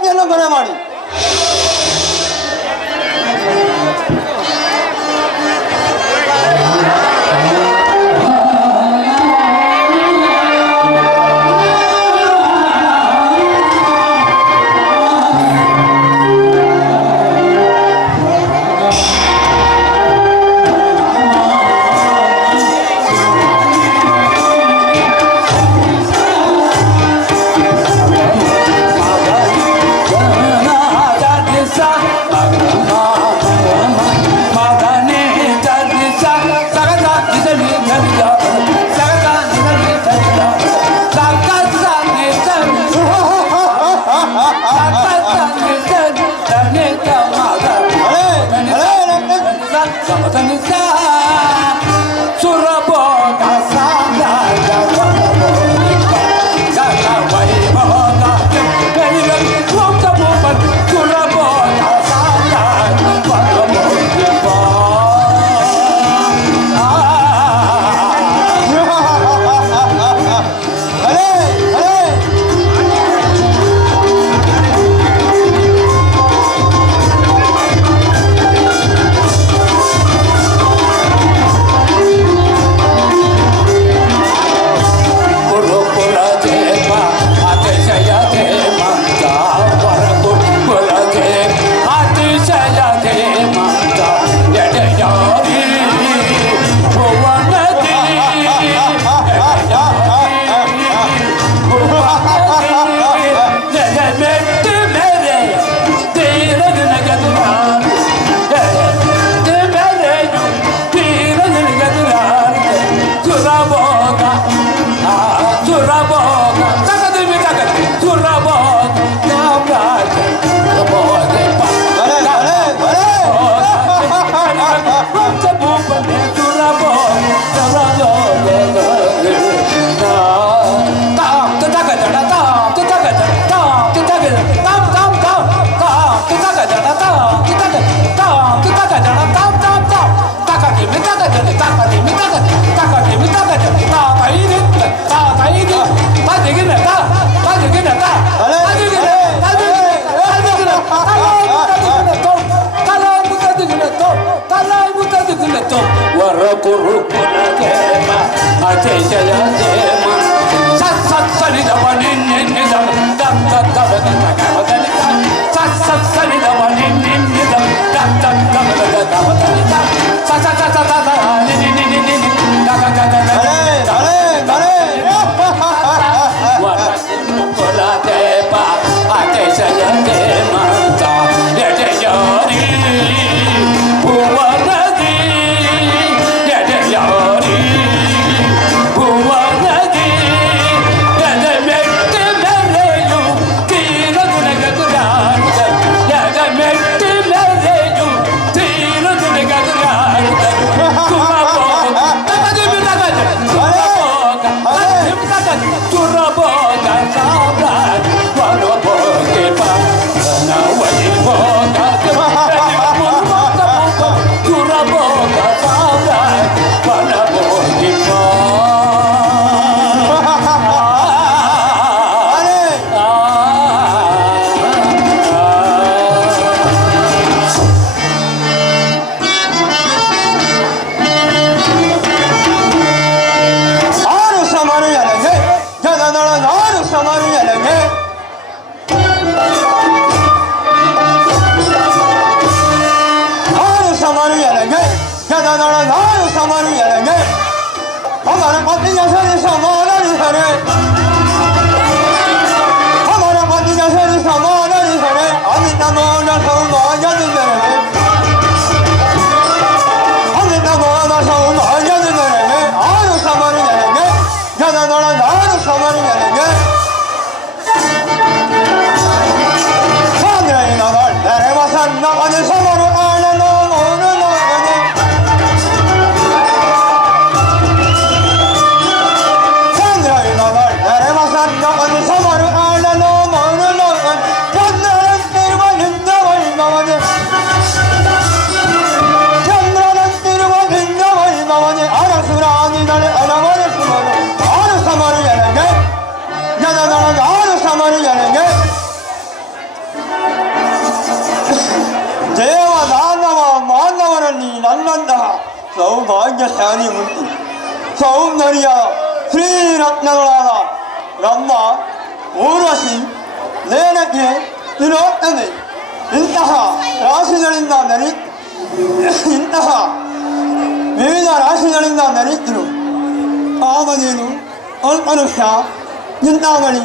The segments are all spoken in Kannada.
你们怎么管理？tahtati mida teete, tahate mida teete, tahad ei ütle, tahad ei. şamarın eleme ಶ್ರೀರಂಗದಲ್ಲಿ ನನ್ನಂತಹ ಸೌಭಾಗ್ಯಶಾಲಿ ಉಂಟು ಸೌಂದರ್ಯ ಶ್ರೀರತ್ನಗಳಾದ ನಮ್ಮ ಊರ್ವಶಿ ನೇನಕ್ಕೆ ತಿಲೋತ್ತಮೆ ಇಂತಹ ರಾಶಿಗಳಿಂದ ನರಿ, ಇಂತಹ ವಿವಿಧ ರಾಶಿಗಳಿಂದ ನರಿತರು. ಕಾಮಧೇನು ಅಲ್ಪನುಷ್ಯ, ಚಿಂತಾಮಣಿ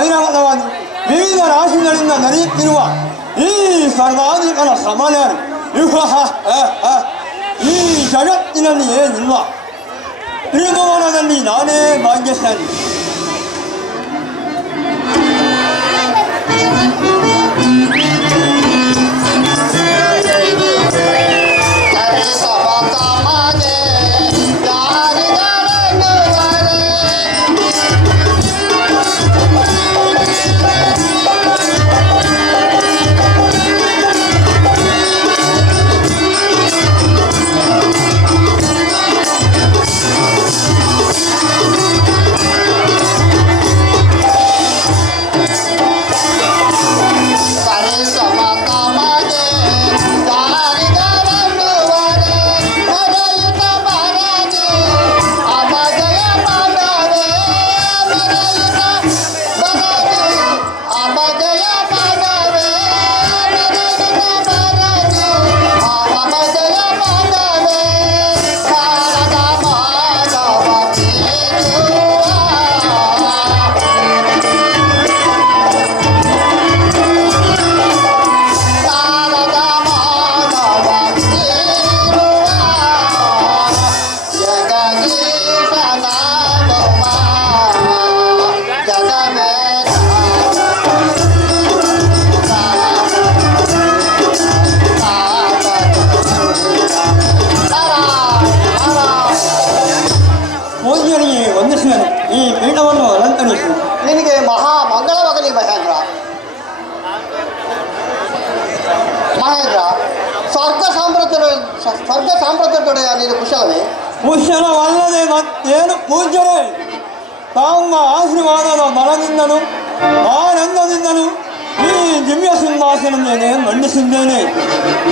ಐರಾವತವಾದಿ ವಿವಿಧ ರಾಶಿಗಳಿಂದ ನರಿಯುತ್ತಿರುವ ಈ ಸರ್ವಾಧಿಕರ ಸಮಯರು 유하하 아아. 이 자력 이나니 예 일마 일고 원하나니 나네 만개산 ನಿನಗೆ ಮಹಾ ಮಂಗಳವಾಗಲಿ ಮಹೇಂದ್ರ. ಮಹೇಂದ್ರ, ಸ್ವರ್ಗ ಸಾಮ್ರಾಜ್ಯ ಸ್ವರ್ಗ ಸಾಮ್ರಾಜ್ಯದೊಡೆಯ ನೀನು ಕುಶಲವೇ? ಕುಶಲವಲ್ಲದೆ ಮತ್ತೇನು ಪೂಜ್ಯರೇ? ತಮ್ಮ ಆಶೀರ್ವಾದದ ಬಲದಿಂದಲೂ ಆನಂದದಿಂದಲೂ ಈ ದಿವ್ಯ ಸಿಂಹಾಸನ ಮೇಲೆ ಮಂಡಿಸಿದ್ದೇನೆ.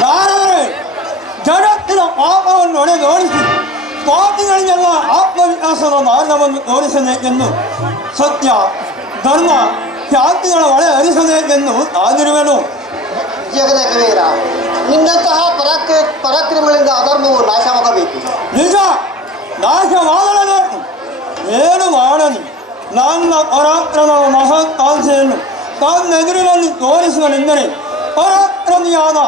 ಯಾರೇ ಜಗತ್ತಿನ ಪಾಪವನ್ನು ಒಡೆದೋಡಿಸಿ, ಪಾಪಿಗಳಿಗೆಲ್ಲ ಆತ್ಮವಿಕಾಸದ ಮಾರ್ಗವನ್ನು ತೋರಿಸಬೇಕೆಂದು ಸತ್ಯ ಧರ್ಮ ಜಾತಿಗಳ ಒಳೆ ಹರಿಸಬೇಕೆಂದು ನಾನಿರುವೆನು. ಜಗದ ಕವೀರ ನಿನ್ನಂತಹ ಪರಾಕ್ರ ಪರಾಕ್ರಮಗಳಿಂದ ಅಧರ್ಮವು ನಾಶವಾಗಬೇಕು. ನಿಜ ನಾಶವಾಗಲೇಬೇಕು ಏನು ಮಾಡಲಿ? ನನ್ನ ಪರಾಕ್ರಮ ಮಹತ್ಕಾಂಕ್ಷೆಯನ್ನು ತನ್ನೆದುರಿನಲ್ಲಿ ತೋರಿಸುವನೆಂದರೆ ಪರಾಕ್ರಮಿಯಾದ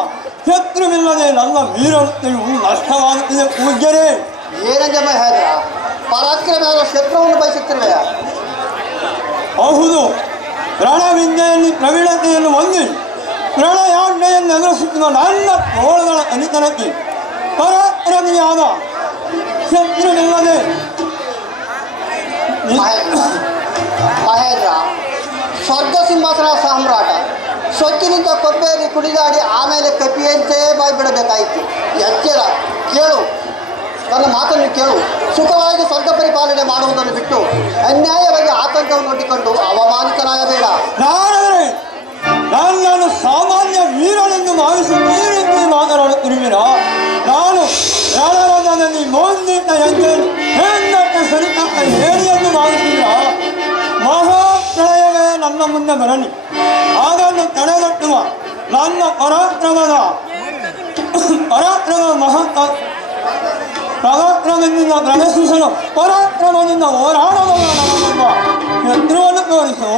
ಶತ್ರುವಿಲ್ಲದೆ ನನ್ನ ವೀರತೆಯು ನಷ್ಟವಾಗುತ್ತಿದೆ ಪೂಜ್ಯರೇ. ಏನಂದ ಪರಾಕ್ರಮ ಶತ್ರುವನ್ನು ಬಯಸುತ್ತಿರುವೆಯ? ಹೌದು ರಣವಿದ್ಯೆಯಲ್ಲಿ ಪ್ರವೀಣತೆಯನ್ನು ಹೊಂದಿ ಪ್ರಣಯಾಜ್ಞೆಯನ್ನು ಎದುರಿಸುತ್ತಿರುವ ನನ್ನ ತೋಳುಗಳ ಅನಿತನಕ್ಕೆ ಪರಾಕ್ರಮಿಯಾದ ಶತ್ರುವಿಲ್ಲದೆ ಮಹೇಂದ್ರ, ಸ್ವರ್ಗ ಸಿಂಹಾಸನ ಸಾಮ್ರಾಟ, ಸೊಕ್ಕಿನಿಂದ ಕೊಪ್ಪೆಯಲ್ಲಿ ಕುಡಿದಾಡಿ ಆಮೇಲೆ ಕಪಿಯಂತೆ ಬಾಯ್ಬಿಡಬೇಕಾಯಿತು. ಎಚ್ಚರ, ಕೇಳು. ನನ್ನ ಮಾತನ್ನು ಕೇಳು. ಸುಖವಾಗಿ ಸ್ವರ್ಗ ಪರಿಪಾಲನೆ ಮಾಡುವುದನ್ನು ಬಿಟ್ಟು ಅನ್ಯಾಯವಾಗಿ ಆತಂಕವನ್ನು ಒಡ್ಡಿಕೊಂಡು ಅವಮಾನಿತನಾಗಬೇಡ ನಾನು ನನ್ನನ್ನು ಸಾಮಾನ್ಯ ವೀರನೆಂದು ಭಾವಿಸಿ ಈ ರೀತಿ ನಾನು ರಣರಂಗದಲ್ಲಿ ಮೋಂದಿಟ್ಟ ಹೆಣ್ಣು ಹೆಣ್ಣಕ್ಕೆ ಸರಿತಕ್ಕ ಎಂದು ಭಾವಿಸಿದ್ರ ಮಹಾಪ್ರಳಯವೇ, ನನ್ನ ಮುಂದೆ ಬರಲಿ. ಅದನ್ನು ತಡೆಗಟ್ಟುವ ನನ್ನ ಪರಾಕ್ರಮದ ಪರಾಕ್ರಮ ಮಹತ್ವ ಪರಾಕ್ರಮದಿಂದ ಪ್ರದರ್ಶಿಸಲು ಪರಾಕ್ರಮದಿಂದ ಹೋರಾಡಲು 들어가는 거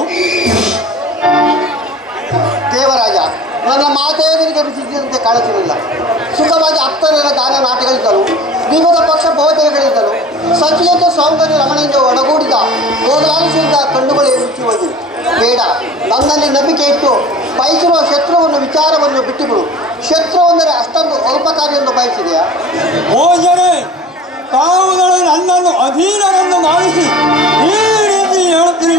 ದೇವರಾಜ ನನ್ನ ಮಾತೆಯರಿಗೆ ರುಚಿಸಿದಂತೆ ಕಾಣಿಸಲಿಲ್ಲ ಸುಖವಾಗಿ ಹತ್ತನೆಯ ದಾನ ನಾಟಗಳಿದ್ದಲು ವಿವಿಧ ಪಕ್ಷ ಭೋಜನಗಳಿದ್ದಲು ಸಚಿವಂತ ಸೌಂದರ್ಯ ರಮಣೆಯಿಂದ ಒಡಗೂಡಿದ ಗೋದಲಾಲಿಸಿದ ಕಣ್ಣುಗಳೇ ರುಚಿ ಬೇಡ ನನ್ನಲ್ಲಿ ನಂಬಿಕೆ ಇಟ್ಟು ಬಯಸಿರುವ ಶತ್ರುವನ್ನು ವಿಚಾರವನ್ನು ಬಿಟ್ಟುಬಿಡು. ಶತ್ರು ಅಂದರೆ ಅಷ್ಟೊಂದು ಎಂದು ಬಯಸಿದೆಯಾ ಭೋಜನೆ ತಾವುಗಳು ನನ್ನನ್ನು ಅಧೀನರನ್ನು ಮಾಡಿಸಿ ಈ ರೀತಿ ಹೇಳುತ್ತೀರಿ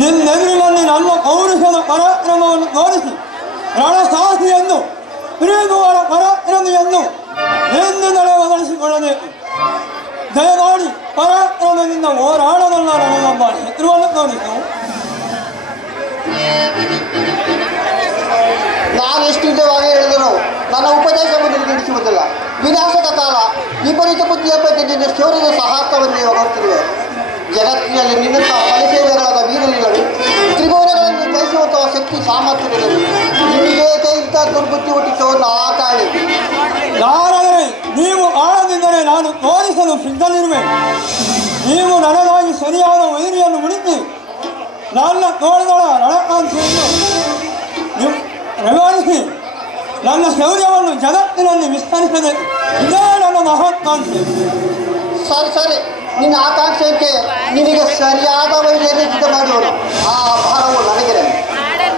ನಿನ್ನೆದುರಿನಲ್ಲಿ ನನ್ನ ಪೌರುಷದ ಪರಾಕ್ರಮವನ್ನು ತೋರಿಸಿ ರಣಸಾಹಿಯನ್ನು ತ್ರಿಭುವನ ಪರಾಕ್ರಮಿಯನ್ನು ಎಂದಿನಡೆ ಒದಗಿಸಿಕೊಳ್ಳಬೇಕು. ದಯಮಾಡಿ ಪರಾಕ್ರಮದಿಂದ ಹೋರಾಡಬಲ್ಲ ನನಗೊಬ್ಬ ಶತ್ರುವನ್ನು ತೋರಿಸು. ನಾನು ಎಷ್ಟು ನಿಜವಾಗ ಹೇಳಿದನು ನನ್ನ ಉಪದೇಶವನ್ನು ನಿನಗೆ ಇಡಿಸುವುದಿಲ್ಲ ವಿನಾಶಕ ಕಾಲ, ವಿಪರೀತ ಬುದ್ಧಿ ಪ್ರತಿ ನಿನ್ನ ಶೌರ್ಯದ ಸಹಾರ್ಥವನ್ನು ಹೋಗ್ತಿರುವೆ ಜಗತ್ತಿನಲ್ಲಿ ನಿನ್ನಂತಹ ಬಲಿಸೇವೆಗಳಾದ ವೀರರಿಲ್ಲವೆ ತ್ರಿಭುವನಗಳನ್ನು ಜಯಿಸುವಂತಹ ಶಕ್ತಿ ಸಾಮರ್ಥ್ಯಗಳಿವೆ ನಿಮಗೇಕೆ ಇಂಥ ದುರ್ಬುದ್ಧಿ ಹುಟ್ಟಿಸುವನ್ನು ಆ ಕಾಳಿ ಯಾರಾದರೆ ನೀವು ಆಳದಿದ್ದರೆ ನಾನು ತೋರಿಸಲು ಸಿದ್ಧನಿರುವೆ. ನೀವು ನನಗಾಗಿ ಸರಿಯಾದ ವೈರಿಯನ್ನು ಮುಡಿಸಿ ನನ್ನ ತೋಳದೊಳ ರಣಕಾಂಕ್ಷೆಯನ್ನು ನೀವು ರವಾನಿಸಿ ನನ್ನ ಶೌರ್ಯವನ್ನು ಜಗತ್ತಿನಲ್ಲಿ ವಿಸ್ತರಿಸದೆ ಇದೇ ನನ್ನ ಮಹತ್ವಾಂಕ್ಷೆ ಸರಿ ಸರಿ. ನಿನ್ನ ಆಕಾಂಕ್ಷೆಗೆ ನಿನಗೆ ಸರಿಯಾದ ವೈದ್ಯರೇ ಸಿದ್ಧ ಆ ಭಾರವು ನನಗೆ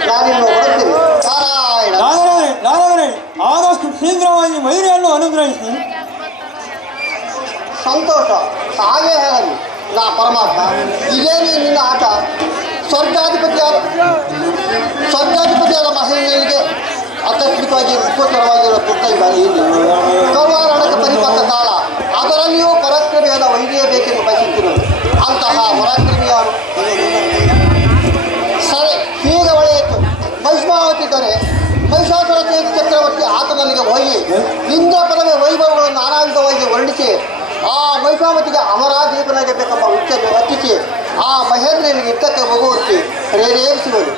ನಾನಿನ್ನು ಹೊರಡ್ತೀನಿ. ನಾರಾಯಣ. ಆದಷ್ಟು ಶೀಘ್ರವಾಗಿ ವೈರಿಯನ್ನು ಅನುಗ್ರಹಿಸಿ. ಸಂತೋಷ ಹಾಗೆ ಹೇಳಲಿ. ನಾ ಪರಮಾತ್ಮ ಇದೇನೇ ನಿನ್ನ ಆಟ. ಸ್ವರ್ಗಾಧಿಪತಿಯಾದ ಸ್ವರ್ಗಾಧಿಪತಿಯಾದ ಮಹಿಳೆಯರಿಗೆ ಆಕಸ್ಮಿಕವಾಗಿ ಉಪಕರವಾಗಿರುವ ಪುಟ್ಟ ಇಲ್ಲಿ. ಕರ್ವಾರಣಕ್ಕೆ ಪರಿಪಕ್ಕ ಕಾಲ ಅದರಲ್ಲಿಯೂ ಪರಾಕ್ರಮಿಯಾದ ವೈದ್ಯ ಬೇಕೆಂದು ಬಯಸುತ್ತಿರುವುದು. ಅಂತಹ ಪರಾಕ್ರಮಿಯಾರು ಸರಿ, ಹೀಗೆ ಒಳೆಯಿತು. ಮಹಿಷ್ಮಾವತಿ ದೊರೆ ಮಹಿಷಾಸುರ ಚಕ್ರವರ್ತಿ ಆತನಲ್ಲಿಗೆ ಹೋಗಿ ನಿಂದ ಪದವಿ ವೈಭವಗಳನ್ನು ನಾನಾವಿಧವಾಗಿ ವರ್ಣಿಸಿ ಆ ಮಹಿಷಾವತಿಗೆ ಅಮರಾದೀಪನಾಗಬೇಕೆಂಬ ಉಚ್ಚನ್ನು ಹಚ್ಚಿಸಿ ಆ ಮಹೇಂದ್ರನಿಗೆ ಯುದ್ಧಕ್ಕೆ ಹೋಗುವಂತೆ ಪ್ರೇರೇಪಿಸುವುದು